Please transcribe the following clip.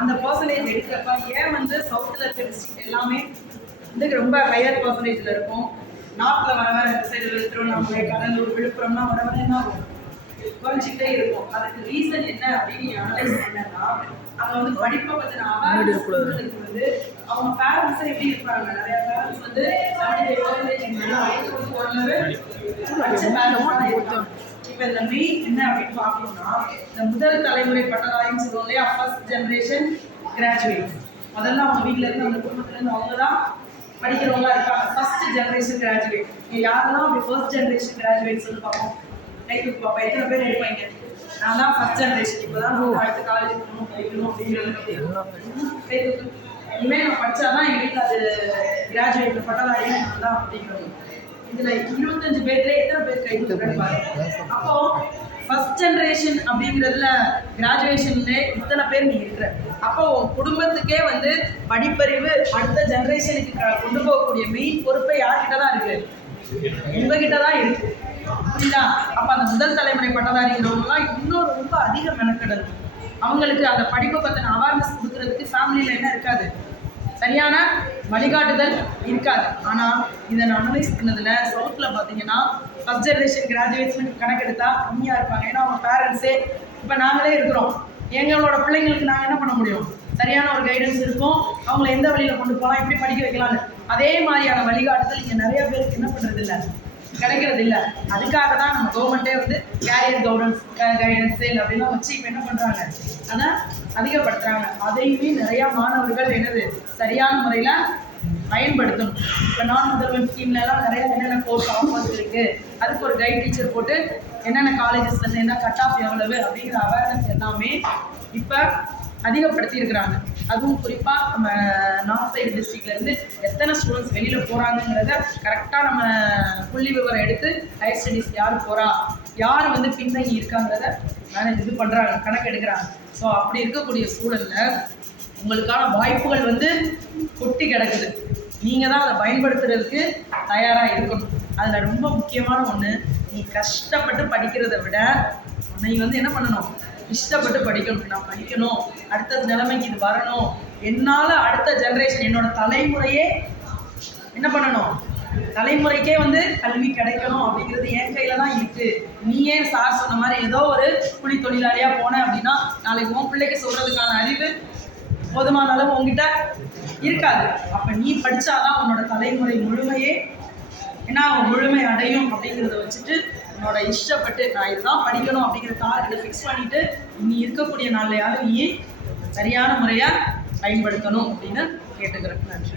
அந்த பர்சன்டேஜ் எடுக்கிறப்ப ஏன் வந்து சவுத்தில் இருக்க டிஸ்ட்ரிக்ட் எல்லாமே வந்து ரொம்ப ஹையர் பர்சன்டேஜில் இருக்கும், நார்த்தில் வர வர சைடு திருவண்ணாமலை, கடலூர், விழுப்புரம்லாம் வர வர என்ன ஆகும், குறைஞ்சிக்கிட்டே இருக்கும். அதுக்கு ரீசன் என்ன அப்படின்னு அனலைஸ் பண்ணா, அவங்க வந்து படிப்பை பற்றின அவேர்னஸ் வந்து அவங்க பேரண்ட்ஸை எப்படி இருப்பாங்க. நிறைய பேரண்ட்ஸ் வந்து 75% ஓரளவு படிச்ச பேரண்ட்ஸ். இப்போ இந்த மெயின் என்ன அப்படின்னு பார்க்கணும்னா, இந்த முதல் தலைமுறை பட்டதாரின்னு சொல்லுவோம் இல்லையா, ஃபர்ஸ்ட் ஜென்ரேஷன் கிராஜுவேட்ஸ். முதல்ல அவங்க வீட்டில் இருந்து அந்த குடும்பத்துலேருந்து அவங்க தான் படிக்கிறவங்களா இருக்காங்க. First generation graduate. யாரெல்லாம் அப்படி ஃபர்ஸ்ட் ஜென்ரேஷன் கிராஜுவேட் சொல்லி பார்ப்போம், லைக் பாப்பா எத்தனை பேர் இருப்பாங்க. நான் தான் ஃபர்ஸ்ட் ஜென்ரேஷன், இப்போ தான் அடுத்த காலேஜ் போகணும் படிக்கணும் அப்படிங்கிறது. இனிமேல் நான் படித்தாதான் எங்கள் வீட்டில் அது கிராஜுவேட் பட்டதாரி நான் தான் அப்படிங்கிறது. இதில் 25 பேர்ல எத்தனை பேர் கை தூக்குறாங்க. அப்போ ஃபர்ஸ்ட் ஜென்ரேஷன் அப்படிங்கிறதுல கிராஜுவேஷன்ல இத்தனை பேர் நீ இருக்கிற. அப்போ குடும்பத்துக்கே வந்து படிப்பறிவு அடுத்த ஜென்ரேஷனுக்கு கொண்டு போகக்கூடிய மெயின் பொறுப்பை யார்கிட்ட தான் இருக்கு, உங்ககிட்ட தான் இருக்கு. புரியுதா? அப்போ அந்த முதல் தலைமுறை பட்டதாரிங்கிறவங்கலாம் இன்னும் ரொம்ப அதிக மெனக்கெடல். அவங்களுக்கு அந்த படிப்பை பற்றின அவேர்னஸ் கொடுக்கறதுக்கு ஃபேமிலியில் என்ன இருக்காது, சரியான வழிகாட்டுதல் இருக்காது. ஆனால் இதை நான் அனலைஸ் பண்ணதில் சவுத்தில் பார்த்தீங்கன்னா ஃபர்ஸ்ட் ஜென்ரேஷன் கிராஜுவேட்ஸ்னு கணக்கெடுத்தா கம்மியாக இருப்பாங்க. ஏன்னா அவங்க பேரண்ட்ஸே, இப்போ நாங்களே இருக்கிறோம், எங்களோட பிள்ளைங்களுக்கு நாங்கள் என்ன பண்ண முடியும், சரியான ஒரு கைடன்ஸ் இருக்கும், அவங்கள எந்த வழியில் கொண்டு போகலாம், எப்படி படிக்க வைக்கலாம்னு. அதே மாதிரியான வழிகாட்டுதல் இங்கே நிறைய பேருக்கு என்ன பண்ணுறது இல்லை, கிடைக்கிறது இல்லை. அதுக்காக தான் நம்ம கவர்மெண்ட்டே வந்து கேரியர் கைடன்ஸ் அப்படின்லாம் வச்சு இப்போ என்ன பண்ணுறாங்க, ஆனால் அதிகப்படுத்துகிறாங்க. அதையுமே நிறையா மாணவர்கள் என்னது சரியான முறையில் பயன்படுத்தணும். இப்போ நான் முதல்வன் ஸ்கீம்லலாம் நிறையா என்னென்ன கோர்ஸ் ஆஃபர்ஸ் இருக்குது, அதுக்கு ஒரு கைட் டீச்சர் போட்டு என்னென்ன காலேஜஸில் சேர்ந்தா கட் ஆஃப் எவ்வளவு அப்படிங்கிற அவேர்னஸ் எல்லாமே இப்போ அதிகப்படுத்தியிருக்கிறாங்க. அதுவும் குறிப்பாக நம்ம நார்த் சைடு டிஸ்ட்ரிக்ட்லேருந்து எத்தனை ஸ்டூடெண்ட்ஸ் வெளியில் போகிறாங்கங்கிறத கரெக்டாக நம்ம புள்ளி விவரம் எடுத்து ஹையர் ஸ்டடீஸ் யார் போகிறா, யார் வந்து பின்தங்கி இருக்காங்கிறத இது பண்ணுறாங்க, கணக்கு எடுக்கிறாங்க. ஸோ அப்படி இருக்கக்கூடிய சூழலில் உங்களுக்கான வாய்ப்புகள் வந்து கொட்டி கிடக்குது. நீங்கள் தான் அதை பயன்படுத்துறதுக்கு தயாராக இருக்கணும். அதில் ரொம்ப முக்கியமான ஒன்று, நீ கஷ்டப்பட்டு படிக்கிறத விட நீ வந்து என்ன பண்ணணும், இஷ்டப்பட்டு படிக்கணும். நான் படிக்கணும், அடுத்த நிலைமைக்கு இது வரணும், என்னால் அடுத்த ஜென்ரேஷன் என்னோட தலைமுறையே என்ன பண்ணணும், தலைமுறைக்கே வந்து கல்வி கிடைக்கணும் அப்படிங்கிறது என் கையில் தான் இருக்குது. நீ ஏன் சார் சொன்ன மாதிரி ஏதோ ஒரு கூலி தொழிலாளியாக போனேன் அப்படின்னா நாளைக்கு உன் பிள்ளைக்கு சொல்கிறதுக்கான அறிவு போதுமான அளவு உங்ககிட்ட இருக்காது. அப்போ நீ படித்தாதான் உன்னோட தலைமுறை முழுமையே ஏன்னா முழுமை அடையும் அப்படிங்கிறத வச்சுட்டு உன்னோட இஷ்டப்பட்டு நான் இதுதான் படிக்கணும் அப்படிங்கிற டார்கெட்டை ஃபிக்ஸ் பண்ணிவிட்டு நீ இருக்கக்கூடிய நாளையாவது நீ சரியான முறையாக பயன்படுத்தணும் அப்படின்னு கேட்டுக்கிறேன். நன்றி.